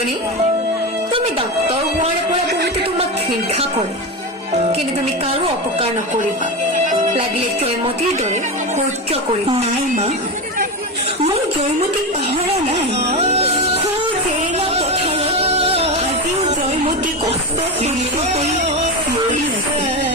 সলনি তুমি ডক্তৰ হোৱাৰ পৰা বহুতে তোমাক হিংসা কৰে, কিন্তু তুমি কাৰো অপকাৰ নকৰিবা। লাগিলে জয়মতীৰ দৰে সহ্য কৰিবা। নাই মা, মই জয়মতীক পাহৰা নাই। জেৰেঙা পথাৰত আজিও জয়মতী কষ্ট সহ্য কৰি মৰি আছে।